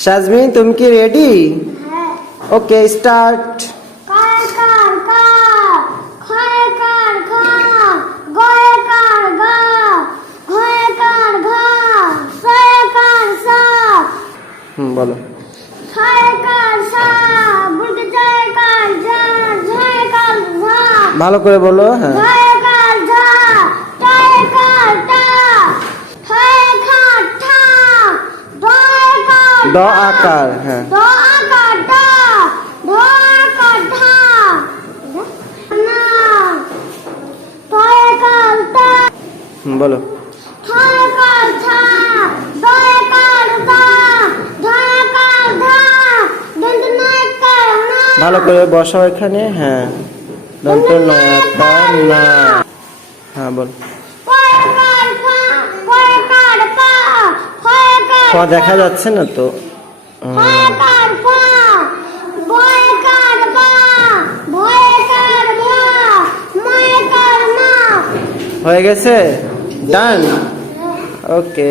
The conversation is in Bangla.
সাজমিন তুমি কি রেডি হ্যাঁ ওকে স্টার্ট কার কার কা খয় কার ড আকার হ্যাঁ। আকার আকার না বলো। দা। ধা। দন্ত নয় না ভালো করে বসাও এখানে হ্যাঁ। দন্ত না। হ্যাঁ বল। খ দেখা যাচ্ছে না তো। হয়ে গেছে? ডান ওকে